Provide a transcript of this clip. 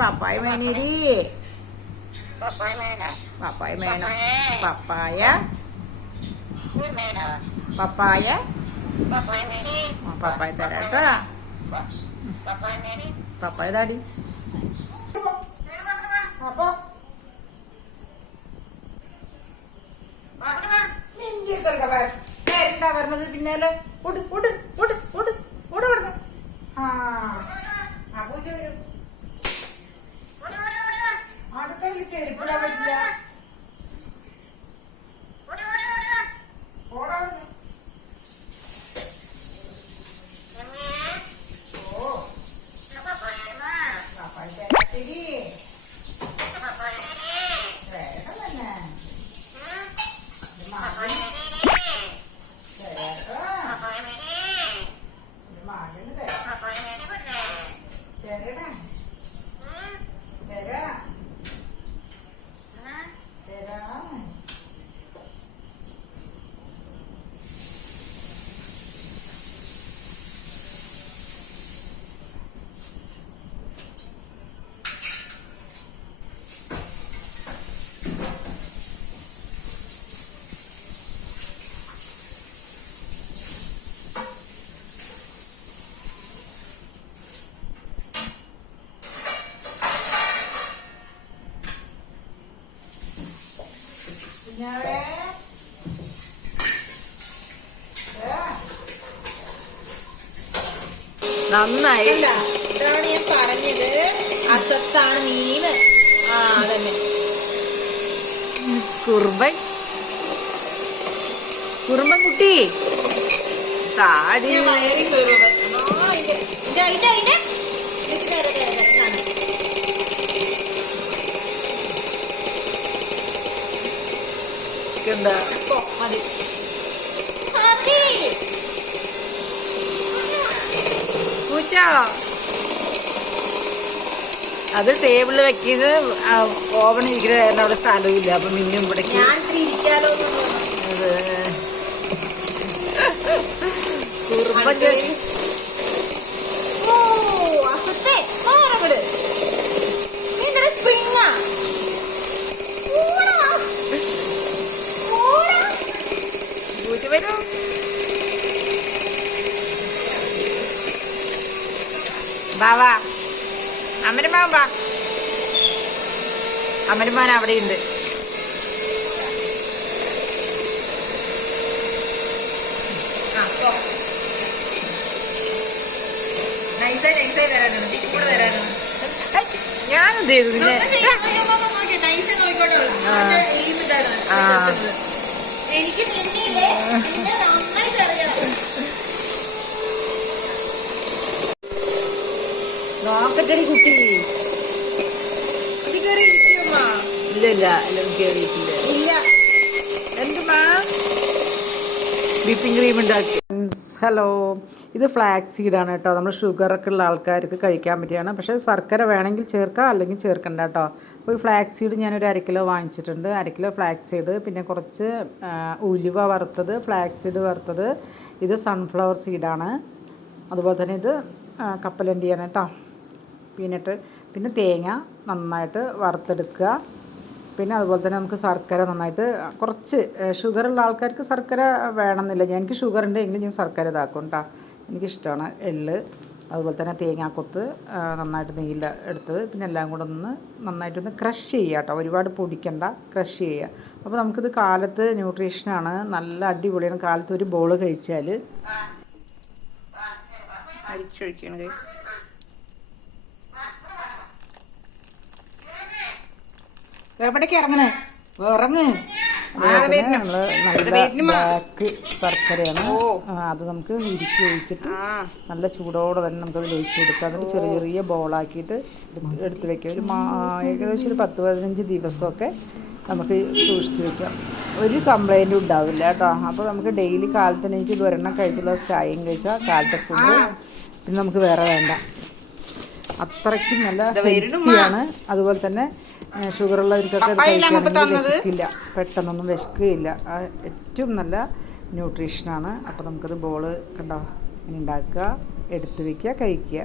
പപ്പായ മേനേടി പപ്പായ മേന പപ്പായ മേന പപ്പായ മേന പപ്പായ പപ്പായ മേനി ആ, പപ്പായ തരാം കേട്ടോ പപ്പായ മേനി പപ്പായ താടി നന്നായി. ഇതാണ് ഞാൻ പറഞ്ഞത്. അസത്താണ് നീന്ന്. ആ അതന്നെ. കുറുമ്പൻ. കുറുമ്പൻ കുട്ടി. താടി. ഞാൻ വയറിൽ എന്താ? മതി. പൂച്ച? അത് ടേബിളിൽ വെക്കിയത് ഓവൻ ഇരിക്കുന്ന കാരണം അവിടെ സ്ഥലമില്ല അപ്പൊ മിന്നും ഇവിടെ ഞാൻ വാ. അമരമാൻ വാ. അമരമാൻ അവിടെ ഉണ്ട് ആ, പോ. നോക്കട്ടെടി കുട്ടി. ഇല്ല ഇല്ല എല്ലാം കയറിയിട്ടില്ല ഇല്ല. എന്തുമാ വിപ്പിംഗ് ക്രീം ഉണ്ടാക്കി. ഹലോ. ഇത് ഫ്ലാക്സ് സീഡാണ് കേട്ടോ. നമ്മൾ ഷുഗറൊക്കെ ഉള്ള ആൾക്കാർക്ക് കഴിക്കാൻ പറ്റിയാണ് പക്ഷേ ശർക്കര വേണമെങ്കിൽ ചേർക്കാം അല്ലെങ്കിൽ ചേർക്കണ്ട കേട്ടോ. അപ്പോൾ ഈ ഫ്ലാക്സ് സീഡ് ഞാനൊരു അര കിലോ വാങ്ങിച്ചിട്ടുണ്ട്. അര കിലോ ഫ്ലാക്സ് സീഡ് പിന്നെ കുറച്ച് ഉലുവ വറുത്തത് ഫ്ലാക്സ് സീഡ് വറുത്തത്. ഇത് സൺഫ്ലവർ സീഡാണ്. അതുപോലെ തന്നെ ഇത് കപ്പലണ്ടിയാണ് കേട്ടോ. പീനട്ട് പിന്നെ തേങ്ങ നന്നായിട്ട് വറുത്തെടുക്കുക. പിന്നെ അതുപോലെ തന്നെ നമുക്ക് ശർക്കര നന്നായിട്ട് കുറച്ച് ഷുഗറുള്ള ആൾക്കാർക്ക് ശർക്കര വേണമെന്നില്ല. ഞാൻ- എനിക്ക് ഷുഗർ ഉണ്ടെങ്കിൽ ഞാൻ ശർക്കര ഇതാക്കും കേട്ടോ എനിക്കിഷ്ടമാണ് എള്ള്. അതുപോലെ തന്നെ തേങ്ങാക്കൊത്ത് നന്നായിട്ട് നെയ്യിൽ എടുത്തത്. പിന്നെ എല്ലാം കൂടെ ഒന്ന് നന്നായിട്ടൊന്ന് ക്രഷ് ചെയ്യുക കേട്ടോ ഒരുപാട് പൊടിക്കണ്ട ക്രഷ് ചെയ്യുക. അപ്പോൾ നമുക്കിത് കാലത്ത് ന്യൂട്രീഷനാണ്. നല്ല അടിപൊളിയാണ്. കാലത്ത് ഒരു ബോൾ കഴിച്ചാൽ അരിച്ചൊഴിക്കണം ഗൈസ് എവിടേക്ക് ഇറങ്ങണേ? ഇറങ്ങ്. ശർക്കരയാണ്. അത് നമുക്ക് ഇരിക്കി ഒഴിച്ചിട്ട് നല്ല ചൂടോടെ തന്നെ നമുക്കത് ഒഴിച്ചു കൊടുക്കാം. എന്നിട്ട് ചെറിയ ചെറിയ ബോളാക്കിയിട്ട് എടുത്ത് വെക്കുക വെക്കാം. ഒരു ഏകദേശം ഒരു പത്ത് പതിനഞ്ച് ദിവസമൊക്കെ നമുക്ക് സൂക്ഷിച്ച് വെക്കാം. ഒരു കംപ്ലൈന്റും ഉണ്ടാവില്ല കേട്ടോ. അപ്പോൾ നമുക്ക് ഡെയിലി കാലത്ത് എണീച്ച് ഇത് ഒരെണ്ണം കഴിച്ചുള്ള ചായയും കഴിച്ചാൽ കാലത്തെ ഫുഡ് പിന്നെ നമുക്ക് വേറെ വേണ്ട. അത്രയ്ക്കും നല്ല ഹെൽത്തിയാണ് അതുപോലെ തന്നെ കഴിക്കുകയാണെങ്കിൽ വിശക്കില്ല. പെട്ടെന്നൊന്നും വിശക്കുകയില്ല. ഏറ്റവും നല്ല ന്യൂട്രീഷനാണ്. അപ്പോൾ നമുക്കത് ബോൾ കണ്ടോ? ഉണ്ടാക്കുക എടുത്ത് വയ്ക്കുക കഴിക്കുക.